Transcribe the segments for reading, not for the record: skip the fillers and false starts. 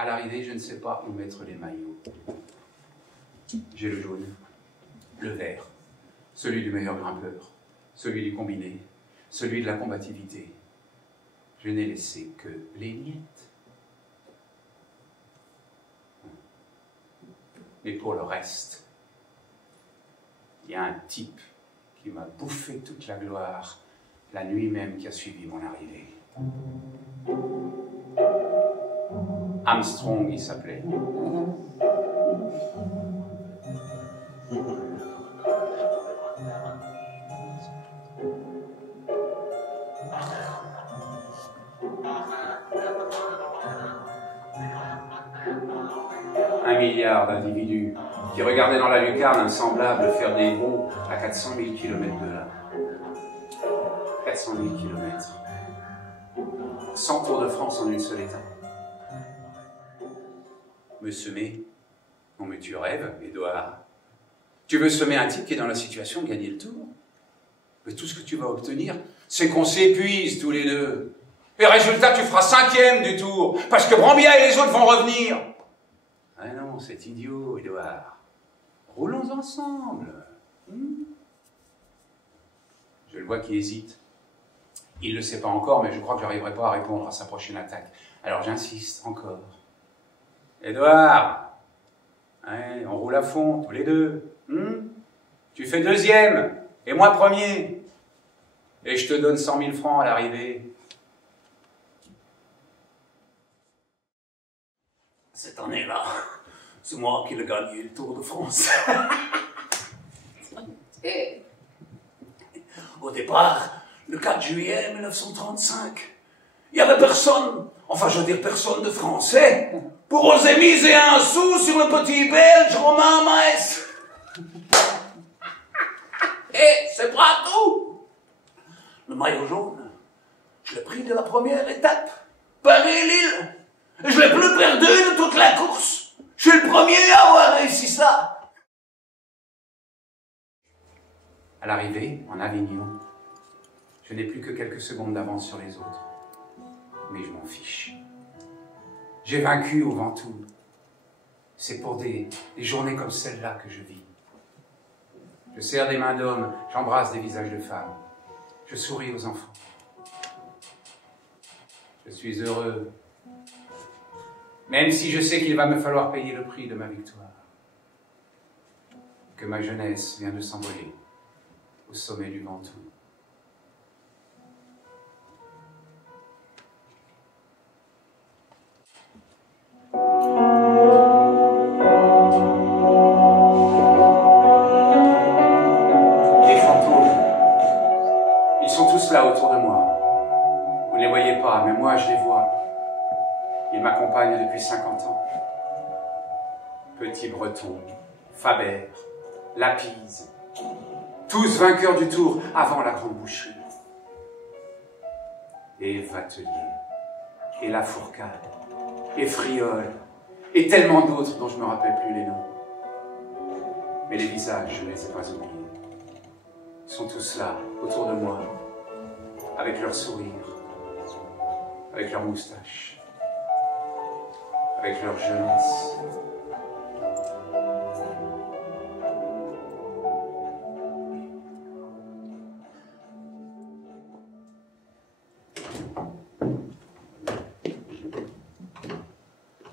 À l'arrivée, je ne sais pas où mettre les maillots. J'ai le jaune, le vert, celui du meilleur grimpeur, celui du combiné, celui de la combativité. Je n'ai laissé que les miettes. Mais pour le reste, il y a un type qui m'a bouffé toute la gloire la nuit même qui a suivi mon arrivée. Armstrong, il s'appelait. Un milliard d'individus qui regardaient dans la lucarne un semblable faire des bons à 400 000 km de là. 400 000 km. 100 tours de France en une seule étape. Me semer? Non mais tu rêves, Édouard. Tu veux semer un type qui est dans la situation de gagner le tour? Mais tout ce que tu vas obtenir, c'est qu'on s'épuise tous les deux. Et résultat, tu feras 5e du tour, parce que Brambilla et les autres vont revenir. Ah non, c'est idiot, Édouard. Roulons ensemble. Je le vois qui hésite. Il ne le sait pas encore, mais je crois que je n'arriverai pas à répondre à sa prochaine attaque. Alors j'insiste encore. Édouard, ouais, on roule à fond, tous les deux. Tu fais 2e, et moi 1er. Et je te donne 100 000 francs à l'arrivée. Cette année-là, c'est moi qui ai gagné le Tour de France. Et au départ, le 4 juillet 1935, il n'y avait personne, enfin je veux dire personne de français, pour oser miser un sou sur le petit belge Romain Maes. Et c'est pas tout. Le maillot jaune, je l'ai pris de la première étape, Paris-Lille. Je l'ai plus perdu de toute la course. Je suis le premier à avoir réussi ça. À l'arrivée, en Avignon, je n'ai plus que quelques secondes d'avance sur les autres. Mais je m'en fiche. J'ai vaincu au Ventoux. C'est pour des journées comme celle-là que je vis. Je serre des mains d'hommes, j'embrasse des visages de femmes. Je souris aux enfants. Je suis heureux. Même si je sais qu'il va me falloir payer le prix de ma victoire. Que ma jeunesse vient de s'envoler au sommet du Ventoux. Les fantômes, ils sont tous là autour de moi. Vous ne les voyez pas, mais moi je les vois. Ils m'accompagnent depuis 50 ans. Petit Breton, Faber, Lapise, tous vainqueurs du Tour avant la grande boucherie. Et Vatelier, et Lafourcade, et Friol, et tellement d'autres dont je ne me rappelle plus les noms. Mais les visages, je ne les ai pas oubliés. Ils sont tous là, autour de moi, avec leurs sourires, avec leurs moustaches, avec leur jeunesse.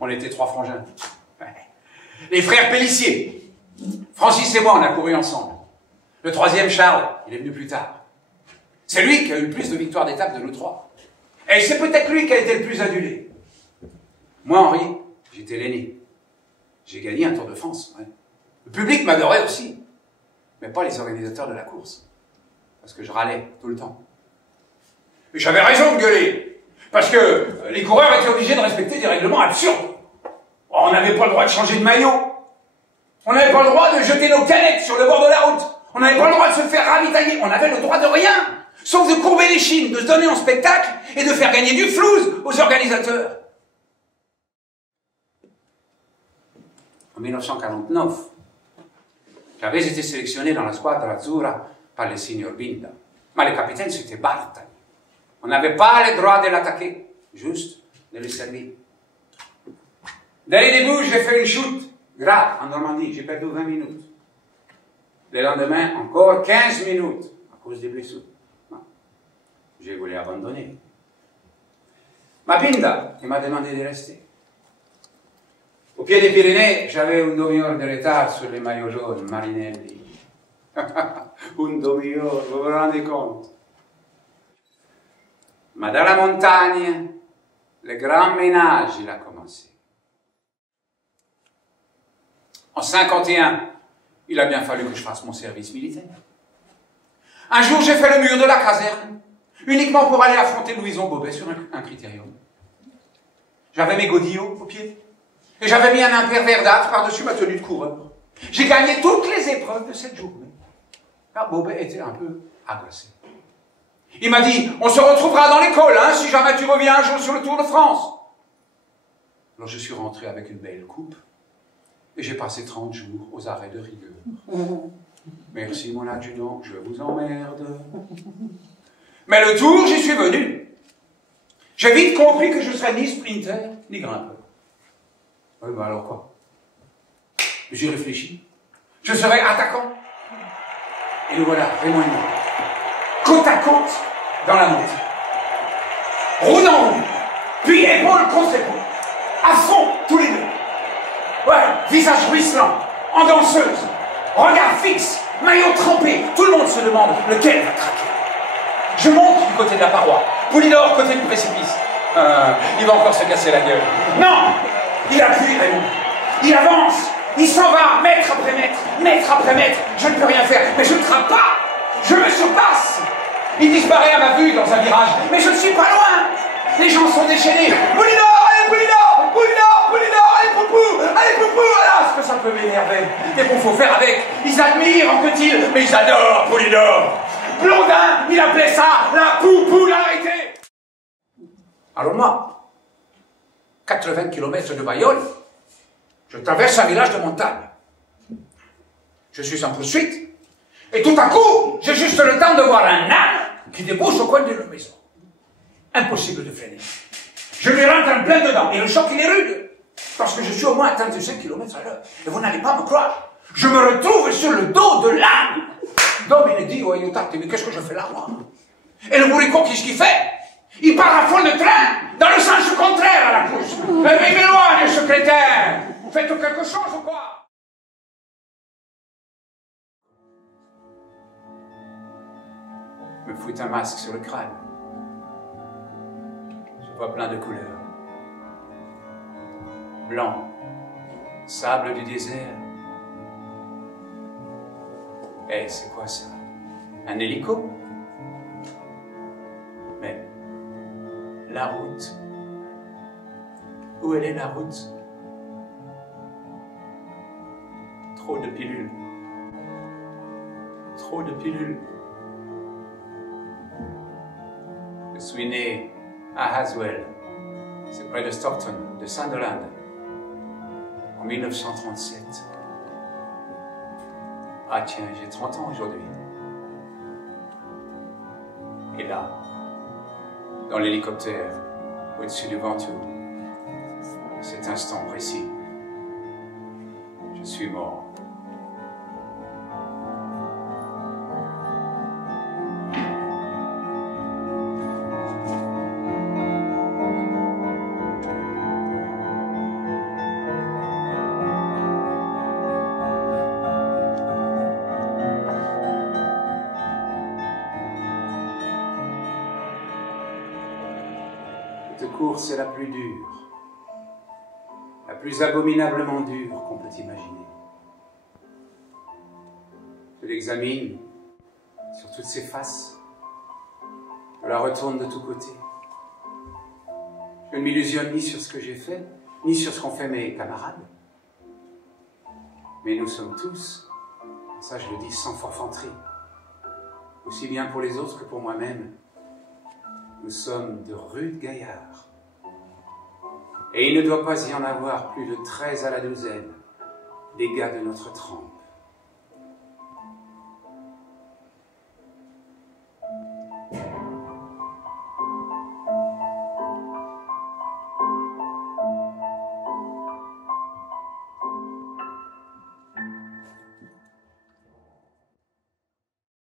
On était 3 frangins. Les frères Pélissier. Francis et moi, on a couru ensemble. Le 3e, Charles, il est venu plus tard. C'est lui qui a eu le plus de victoires d'étape de nous 3. Et c'est peut-être lui qui a été le plus adulé. Moi, Henri, j'étais l'aîné. J'ai gagné un Tour de France. Ouais. Le public m'adorait aussi. Mais pas les organisateurs de la course. Parce que je râlais tout le temps. Et j'avais raison de gueuler. Parce que les coureurs étaient obligés de respecter des règlements absurdes. On n'avait pas le droit de changer de maillot. On n'avait pas le droit de jeter nos canettes sur le bord de la route. On n'avait pas le droit de se faire ravitailler. On avait le droit de rien. Sauf de courber les chines, de se donner en spectacle et de faire gagner du flouze aux organisateurs. En 1949, j'avais été sélectionné dans la squadra azzurra par le signor Binda. Mais le capitaine, c'était Bartali. On n'avait pas le droit de l'attaquer, juste de le servir. Dès les débuts, j'ai fait une chute grave en Normandie. J'ai perdu 20 minutes. Le lendemain, encore 15 minutes à cause des blessures. J'ai voulu abandonner. Ma pinda, qui m'a demandé de rester. Au pied des Pyrénées, j'avais une demi-heure de retard sur les maillots jaunes, Marinelli. Une demi-heure, vous vous rendez compte? Mais dans la montagne, le grand ménage, il a commencé. En 51, il a bien fallu que je fasse mon service militaire. Un jour, j'ai fait le mur de la caserne, uniquement pour aller affronter Louison Bobet sur un critérium. J'avais mes godillots au pied, et j'avais mis un impair verdâtre par-dessus ma tenue de coureur. J'ai gagné toutes les épreuves de cette journée. Car Bobet était un peu agacé. Il m'a dit, on se retrouvera dans l'école, hein, si jamais tu reviens un jour sur le Tour de France. Alors je suis rentré avec une belle coupe, et j'ai passé 30 jours aux arrêts de rigueur. Merci mon adjudant, je vous emmerde. Mais le Tour, j'y suis venu. J'ai vite compris que je serais ni sprinter, ni grimpeur. Oui, ben alors quoi? J'ai réfléchi. Je serais attaquant. Et nous voilà, Raymond et moi, côte à côte, dans la montée. Roue dans roue, puis épaule contre épaule. À fond, tous les deux. Ouais, visage ruisselant, en danseuse, regard fixe, maillot trempé. Tout le monde se demande lequel va craquer. Je monte du côté de la paroi, Poulidor côté du précipice. Il va encore se casser la gueule. Non! Il appuie, Raymond. Il avance. Il s'en va, mètre après mètre, mètre après mètre. Je ne peux rien faire, mais je ne craque pas. Je me surpasse. Il disparaît à ma vue dans un virage, mais je ne suis pas loin. Les gens sont déchaînés. Poulidor, allez Poulidor, Poulidor, Poulidor, allez Poupou, allez Poupou. Voilà ce que ça peut m'énerver. Mais bon, faut faire avec. Ils admirent, en que-t-il, mais ils adorent Poulidor. Blondin, il appelait ça la poularité. Alors moi, 80 km de Bayonne, je traverse un village de montagne. Je suis en poursuite, et tout à coup, j'ai juste le temps de voir un âne qui débouche au coin de la maison. Impossible de freiner. Je lui rentre en plein dedans, et le choc il est rude, parce que je suis au moins à 35 km à l'heure, et vous n'allez pas me croire. Je me retrouve sur le dos de l'âne. Donc il dit, oh, mais qu'est-ce que je fais là, moi? Et le bourricot, qu'est-ce qu'il fait? Il part à fond de train, dans le sens contraire à la course. Mais il m'éloigne, ce crétin. Faites quelque chose ou quoi? Me fout un masque sur le crâne. Je vois plein de couleurs. Blanc, sable du désert. Eh, c'est quoi ça? Un hélico? Mais la route, où elle est la route? Trop de pilules. Trop de pilules. Je suis né à Haswell, c'est près de Stockton, de Sunderland, en 1937. Ah tiens, j'ai 30 ans aujourd'hui. Et là, dans l'hélicoptère, au-dessus du Ventoux, cet instant précis, je suis mort. Cette course est la plus dure, la plus abominablement dure qu'on peut imaginer. Je l'examine sur toutes ses faces, je la retourne de tous côtés. Je ne m'illusionne ni sur ce que j'ai fait, ni sur ce qu'ont fait mes camarades. Mais nous sommes tous, ça je le dis sans forfanterie, aussi bien pour les autres que pour moi-même, nous sommes de rudes gaillards. Et il ne doit pas y en avoir plus de 13 à la douzaine des gars de notre trempe.